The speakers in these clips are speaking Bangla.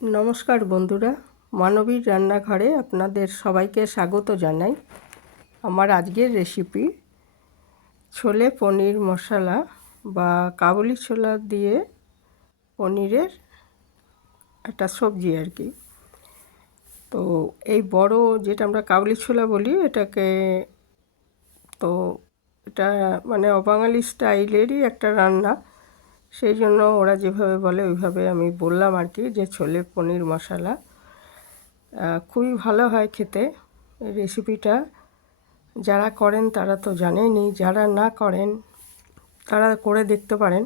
নমস্কার বন্ধুরা, মানবীর রান্নাঘরে আপনাদের সবাইকে স্বাগত জানাই। আমার আজকের রেসিপি ছোলে পনির মশলা বা কাবুলি ছোলা দিয়ে পনিরের একটা সবজি আর কি। তো এই বড় যেটা আমরা কাবুলি ছোলা বলি, এটাকে তো এটা মানে অবাঙালি স্টাইলেরই একটা রান্না। সেই জন্য ওরা যেভাবে বলে, ওইভাবে আমি বললাম আর কি যে ছোলে পনির মশলা। খুবই ভালো হয় খেতে রেসিপিটা যারা করেন তারা তো জানেনই, যারা না করেন তারা করে দেখতে পারেন।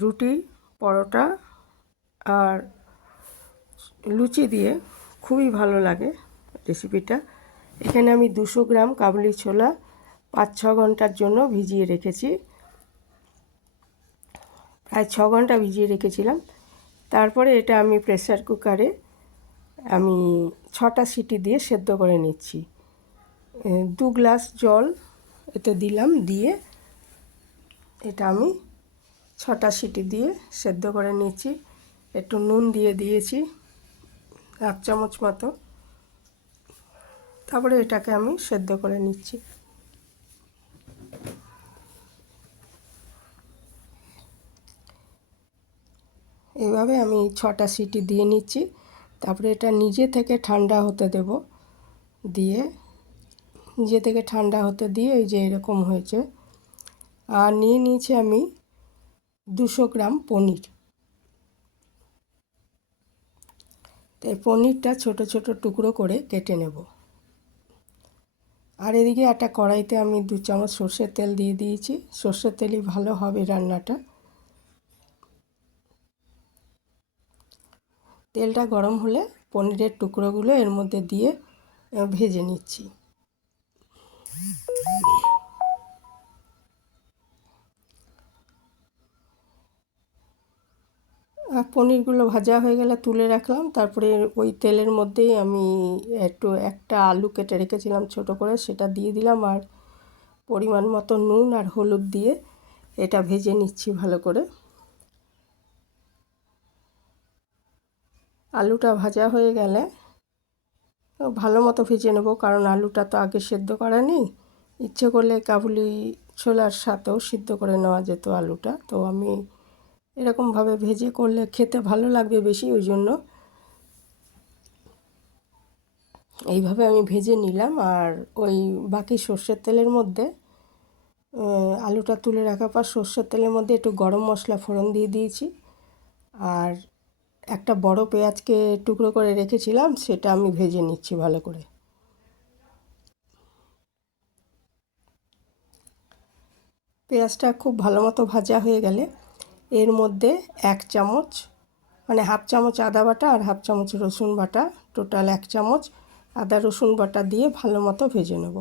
রুটি, পরোটা আর লুচি দিয়ে খুবই ভালো লাগে রেসিপিটা এখানে আমি দুশো গ্রাম কাবলি ছোলা পাঁচ ছ ঘণ্টার জন্য ভিজিয়ে রেখেছি। প্রায় ছ ঘণ্টা ভিজিয়ে রেখেছিলাম। তারপরে এটা আমি প্রেসার কুকারে আমি ছটা সিটি দিয়ে সেদ্ধ করে নিচ্ছি। দু গ্লাস জল এতে দিলাম, দিয়ে এটা আমি ছটা সিটি দিয়ে সেদ্ধ করে নিচ্ছি। একটু নুন দিয়ে দিয়েছি, এক চামচ মতো। তারপরে এটাকে আমি সেদ্ধ করে নিচ্ছি। এভাবে আমি ছটা সিটি দিয়ে নিচ্ছি। তারপরে এটা নিজে থেকে ঠান্ডা হতে দেব। দিয়ে নিজে থেকে ঠান্ডা হতে দিয়ে এই যে এরকম হয়েছে। আর নিয়ে নিয়েছি আমি দুশো গ্রাম পনির। তো এই পনিরটা ছোট ছোট টুকরো করে কেটে নেব। আর এদিকে একটা কড়াইতে আমি দু চামচ সর্ষের তেল দিয়ে দিয়েছি। সর্ষের তেলই ভালো হবে রান্নাটা। তেলটা গরম হলে পনিরের টুকরোগুলো এর মধ্যে দিয়ে ভেজে নিচ্ছি। আর পনিরগুলো ভাজা হয়ে গেলে তুলে রাখলাম। তারপরে ওই তেলের মধ্যেই আমি একটু, একটা আলু কেটে রেখেছিলাম ছোট করে, সেটা দিয়ে দিলাম। আর পরিমাণ মতো নুন আর হলুদ দিয়ে এটা ভেজে নিচ্ছি ভালো করে। আলুটা ভাজা হয়ে গেলে ভালো মতো ভেজে নেব, কারণ আলুটা তো আগে সেদ্ধ করা নেই। ইচ্ছে করলে কাবুলি ছোলার সাথেও সিদ্ধ করে নেওয়া যেত আলুটা। তো আমি এরকমভাবে ভেজে করলে খেতে ভালো লাগবে বেশি, ওই জন্য এইভাবে আমি ভেজে নিলাম। আর ওই বাকি সর্ষের তেলের মধ্যে আলুটা তুলে রাখার পর সর্ষের তেলের মধ্যে একটু গরম মশলা ফোড়ন দিয়ে দিয়েছি। আর একটা বড় পেঁয়াজকে টুকরো করে রেখেছিলাম, সেটা আমি ভেজে নিচ্ছি ভালো করে। পেঁয়াজটা খুব ভালো মতো ভাজা হয়ে গেলে এর মধ্যে এক চামচ মানে হাফ চামচ আদা বাটা আর হাফ চামচ রসুন বাটা, টোটাল এক চামচ আদা রসুন বাটা দিয়ে ভালো মতো ভেজে নেব।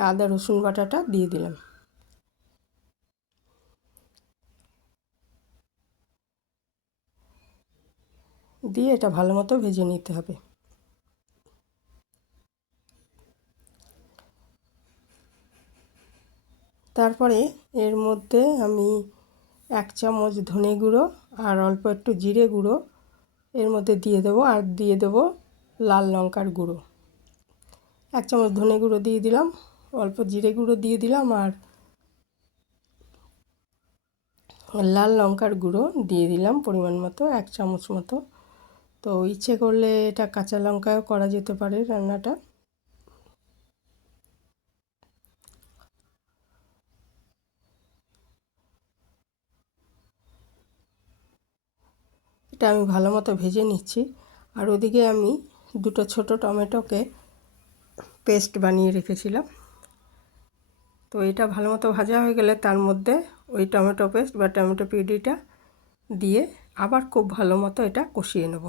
আদা, রসুন বাটাটা দিয়ে দিলাম। দিয়ে এটা ভালো মতো ভেজে নিতে হবে। তারপরে এর মধ্যে আমি এক চামচ ধনে গুঁড়ো আর অল্প একটু জিরে গুঁড়ো এর মধ্যে দিয়ে দেবো আর দিয়ে দেবো লাল লঙ্কার গুঁড়ো। এক চামচ ধনে গুঁড়ো দিয়ে দিলাম। অল্প জিরে গুঁড়ো দিয়ে দিলাম আর লাল লঙ্কার গুঁড়ো দিয়ে দিলাম পরিমাণ মতো, এক চামচ মতো। তো ইচ্ছে করলে এটা কাঁচা লঙ্কাও করা যেতে পারে রান্নাটা। এটা আমি ভালো মতো ভেজে নিচ্ছি। আর ওদিকে আমি দুটো ছোট টমেটোকে পেস্ট বানিয়ে রেখেছিলাম। তো এটা ভালো মতো ভাজা হয়ে গেলে তার মধ্যে ওই টমেটো পেস্ট বা টমেটো পিউরিটা দিয়ে আবার খুব ভালো মতো এটা কষিয়ে নেব।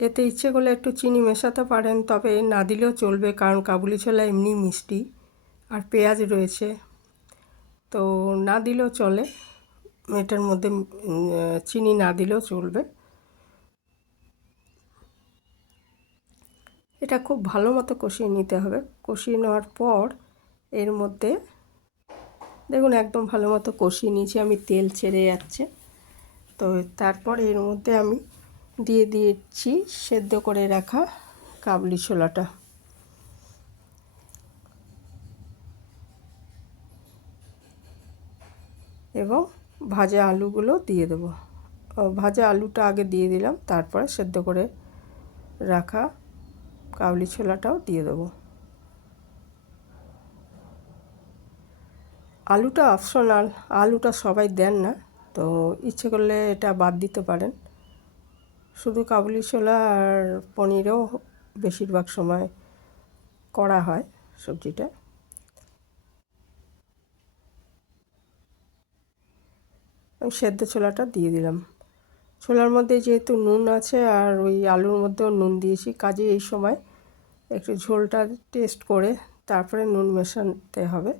এতে ইচ্ছে করলে একটু চিনি মেশাতে পারেন, তবে না দিলেও চলবে কারণ কাবুলি ছোলা এমনি মিষ্টি আর পেঁয়াজ রয়েছে। তো না দিলেও চলে, এটার মধ্যে চিনি না দিলেও চলবে। এটা খুব ভালো মতো কষিয়ে নিতে হবে। কষিয়ে নেওয়ার পর এর মধ্যে দেখুন একদম ভালো মতো কষিয়ে নিয়েছি, আমি তেল ছেড়ে যাচ্ছে। তো তারপর এর মধ্যে আমি দিয়ে দিয়েছি সেদ্ধ করে রাখা কাবলি ছোলাটা। এবং ভাজা আলুগুলো দিয়ে দেবো। ভাজা আলুটা আগে দিয়ে দিলাম, তারপরে সেদ্ধ করে রাখা কাবলি ছোলাটাও দিয়ে দেবো। আলুটা অপশনাল আলুটা সবাই দেন না, তো ইচ্ছে করলে এটা বাদ দিতে পারেন। শুধু কাবুলি ছোলা আর পনিরেও বেশিরভাগ সময় করা হয় সবজিটা। আমি সেদ্ধ ছোলাটা দিয়ে দিলাম। ছোলার মধ্যে যেহেতু নুন আছে আর ওই আলুর মধ্যেও নুন দিয়েছি কাজে এই সময় একটু ঝোলটা টেস্ট করে তারপরে নুন মেশাতে হবে।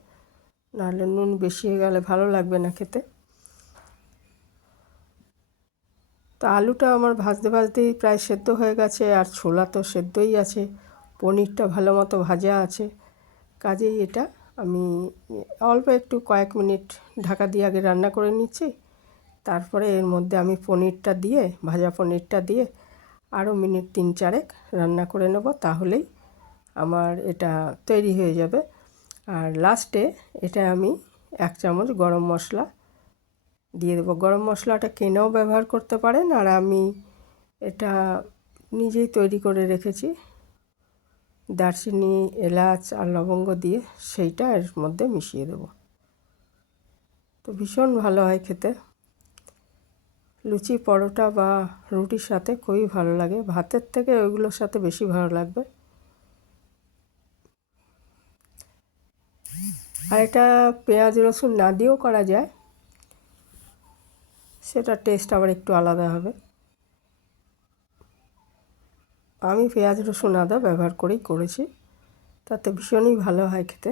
নাহলে নুন বেশি হয়ে গেলে ভালো লাগবে না খেতে। তো আলুটা আমার ভাজতে ভাজতেই প্রায় সেদ্ধ হয়ে গেছে, আর ছোলা তো সেদ্ধই আছে, পনিরটা ভালো মতো ভাজা আছে। কাজেই এটা আমি অল্প একটু কয়েক মিনিট ঢাকা দিয়ে আগে রান্না করে নিচ্ছি, তারপরে এর মধ্যে আমি পনিরটা দিয়ে, ভাজা পনিরটা দিয়ে আরও মিনিট তিন চারেক রান্না করে নেব, তাহলেই আমার এটা তৈরি হয়ে যাবে। আর লাস্টে এটা আমি এক চামচ গরম মশলা দিয়ে দেবো। গরম মশলাটা কিনেও ব্যবহার করতে পারেন আর আমি এটা নিজেই তৈরি করে রেখেছি। দারচিনি, এলাচ আর লবঙ্গ দিয়ে সেইটা এর মধ্যে মিশিয়ে দেব। তো ভীষণ ভালো হয় খেতে। লুচি, পরোটা বা রুটির সাথে খুবই ভালো লাগে। ভাতের থেকে ওইগুলোর সাথে বেশি ভালো লাগবে। আর এটা পেঁয়াজ রসুন না দিয়েও করা যায়। সেটা টেস্ট আবার একটু আলাদা হবে। আমি পেঁয়াজ রসুন আদা ব্যবহার করেই করেছি। তাতে ভীষণই ভালো হয় খেতে।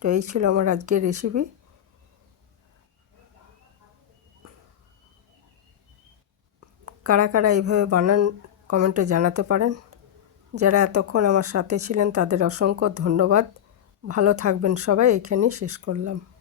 তো এই ছিল আমার আজকের রেসিপি কারা কারা এইভাবে বানান কমেন্টে জানাতে পারেন। যারা এতক্ষণ আমার সাথে ছিলেন তাদের অসংখ্য ধন্যবাদ। ভালো থাকবেন সবাই, এখানেই শেষ করলাম।